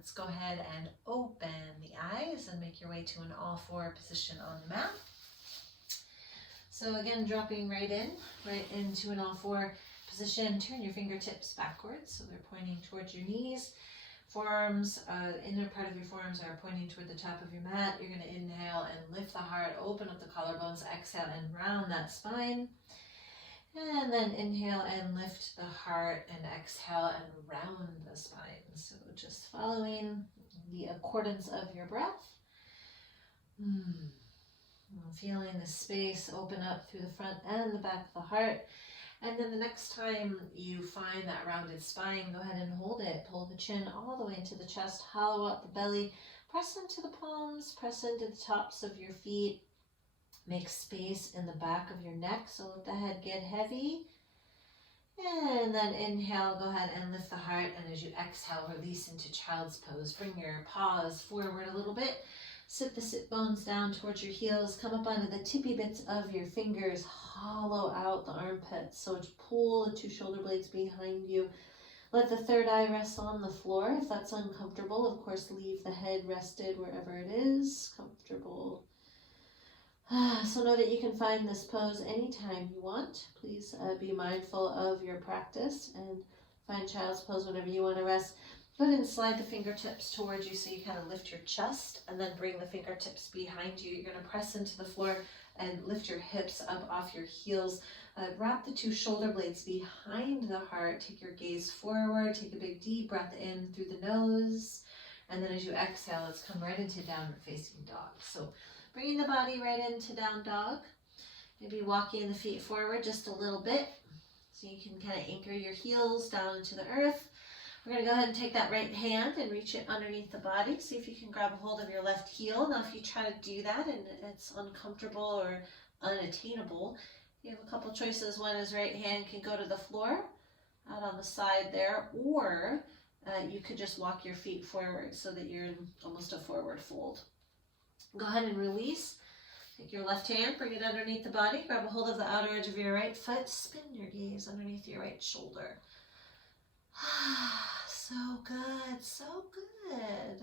Let's go ahead and open the eyes and make your way to an all four position on the mat. So again, dropping right into an all four position. Turn your fingertips backwards so they're pointing towards your knees. Forearms, inner part of your forearms are pointing toward the top of your mat. You're going to inhale and lift the heart, open up the collarbones, exhale and round that spine. And then inhale and lift the heart and exhale and round the spine. So just following the accordance of your breath. Feeling the space open up through the front and the back of the heart. And then the next time you find that rounded spine, go ahead and hold it. Pull the chin all the way into the chest, hollow out the belly, press into the palms, press into the tops of your feet. Make space in the back of your neck, so let the head get heavy. And then inhale, go ahead and lift the heart. And as you exhale, release into child's pose. Bring your paws forward a little bit. Sit the sit bones down towards your heels. Come up onto the tippy bits of your fingers. Hollow out the armpits. So just pull the two shoulder blades behind you. Let the third eye rest on the floor. If that's uncomfortable, of course, leave the head rested wherever it is comfortable. So know that you can find this pose anytime you want. Please be mindful of your practice and find child's pose whenever you want to rest. Go ahead and slide the fingertips towards you so you kind of lift your chest and then bring the fingertips behind you. You're going to press into the floor and lift your hips up off your heels. Wrap the two shoulder blades behind the heart. Take your gaze forward. Take a big deep breath in through the nose. And then as you exhale, let's come right into downward facing dog. So bringing the body right into down dog. Maybe walking the feet forward just a little bit so you can kind of anchor your heels down into the earth. We're going to go ahead and take that right hand and reach it underneath the body. See if you can grab a hold of your left heel. Now if you try to do that and it's uncomfortable or unattainable, you have a couple choices. One is right hand can go to the floor out on the side there, or you could just walk your feet forward so that you're in almost a forward fold. Go ahead and release. Take your left hand, bring it underneath the body, grab a hold of the outer edge of your right foot, spin your gaze underneath your right shoulder. So good, so good.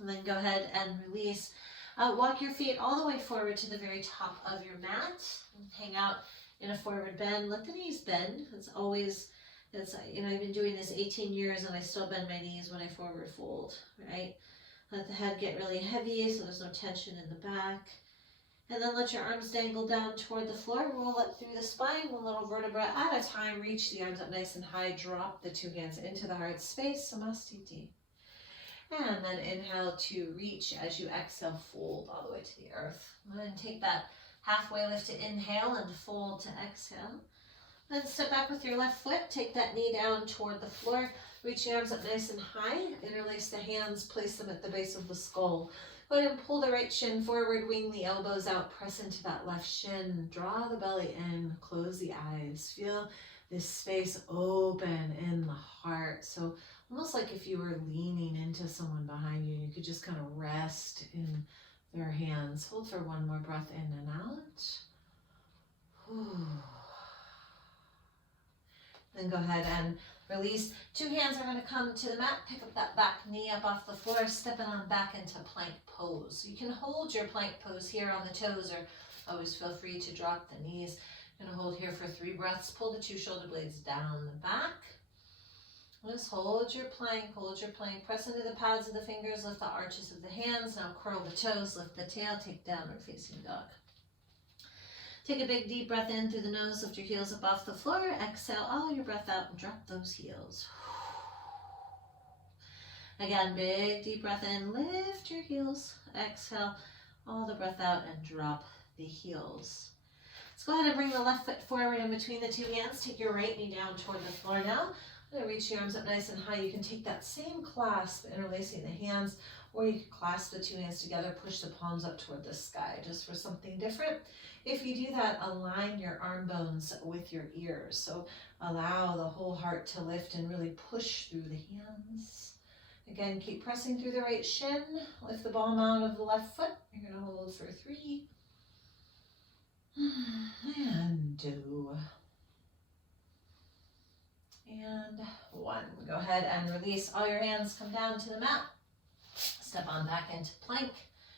And then go ahead and release. Walk your feet all the way forward to the very top of your mat. Hang out in a forward bend. Let the knees bend. I've been doing this 18 years and I still bend my knees when I forward fold, right? Let the head get really heavy so there's no tension in the back. And then let your arms dangle down toward the floor. Roll up through the spine, one little vertebra at a time. Reach the arms up nice and high. Drop the two hands into the heart space, Samastiti. And then inhale to reach. As you exhale, fold all the way to the earth. And then take that halfway lift to inhale and fold to exhale. Then step back with your left foot. Take that knee down toward the floor. Reach your arms up nice and high. Interlace the hands. Place them at the base of the skull. Go ahead and pull the right shin forward. Wing the elbows out. Press into that left shin. Draw the belly in. Close the eyes. Feel this space open in the heart. So almost like if you were leaning into someone behind you. You could just kind of rest in their hands. Hold for one more breath in and out. Whew. Then go ahead and release. Two hands are going to come to the mat. Pick up that back knee up off the floor. Stepping on back into plank pose. So you can hold your plank pose here on the toes, or always feel free to drop the knees. Going to hold here for 3 breaths. Pull the two shoulder blades down the back. Just hold your plank, hold your plank. Press into the pads of the fingers. Lift the arches of the hands. Now curl the toes. Lift the tail. Take downward facing dog. Take a big deep breath in through the nose, lift your heels up off the floor, exhale all your breath out and drop those heels. Again, big deep breath in, lift your heels, exhale all the breath out and drop the heels. Let's go ahead and bring the left foot forward in between the two hands. Take your right knee down toward the floor now. I'm going to reach your arms up nice and high. You can take that same clasp, interlacing the hands, or you can clasp the two hands together, push the palms up toward the sky, just for something different. If you do that, align your arm bones with your ears. So allow the whole heart to lift and really push through the hands. Again, keep pressing through the right shin. Lift the palm out of the left foot. You're going to hold for 3. And 2. And 1. Go ahead and release all your hands, come down to the mat. Step on back into plank.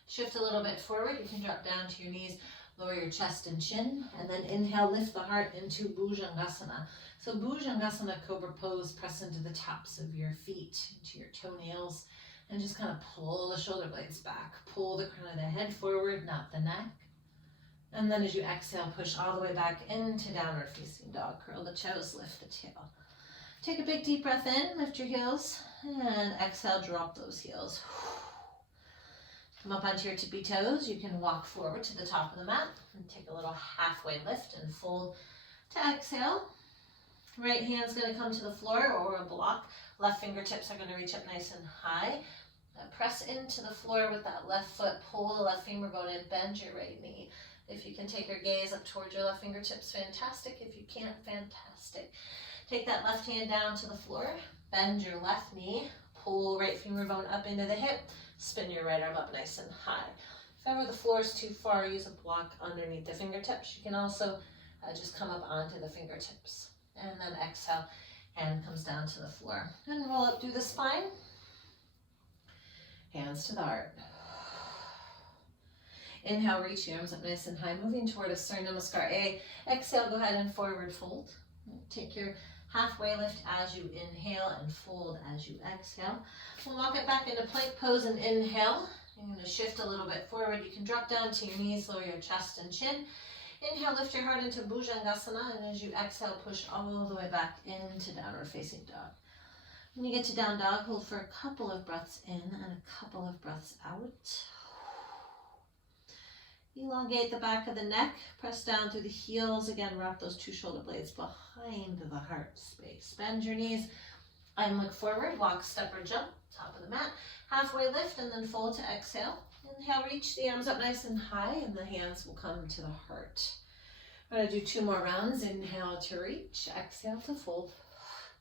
Shift a little bit forward. You can drop down to your knees, lower your chest and chin, and then inhale, lift the heart into Bhujangasana. So Bhujangasana, cobra pose, press into the tops of your feet, into your toenails, and just kind of pull the shoulder blades back. Pull the crown of the head forward, not the neck. And then as you exhale, push all the way back into downward facing dog. Curl the toes, lift the tail. Take a big deep breath in, lift your heels, and exhale, drop those heels. Come up onto your tippy toes. You can walk forward to the top of the mat and take a little halfway lift and fold to exhale. Right hand's going to come to the floor or a block. Left fingertips are going to reach up nice and high. Press into the floor with that left foot. Pull the left femur bone in. Bend your right knee. If you can take your gaze up towards your left fingertips, fantastic. If you can't, fantastic. Take that left hand down to the floor. Bend your left knee. Pull right femur bone up into the hip. Spin your right arm up nice and high. If ever the floor is too far, use a block underneath the fingertips. You can also just come up onto the fingertips. And then exhale, hand comes down to the floor. And roll up through the spine. Hands to the heart. Inhale, reach your arms up nice and high, moving toward a Surya Namaskar A. Exhale, go ahead and forward fold. Take your halfway lift as you inhale and fold as you exhale. We'll walk it back into plank pose and inhale. You're going to shift a little bit forward. You can drop down to your knees, lower your chest and chin. Inhale, lift your heart into Bhujangasana, and as you exhale, push all the way back into downward facing dog. When you get to down dog, hold for a couple of breaths in and a couple of breaths out. Elongate the back of the neck, press down through the heels. Again, wrap those two shoulder blades behind the heart space. Bend your knees and look forward. Walk, step, or jump, top of the mat. Halfway lift and then fold to exhale. Inhale, reach the arms up nice and high, and the hands will come to the heart. We're going to do 2 more rounds. Inhale to reach, exhale to fold.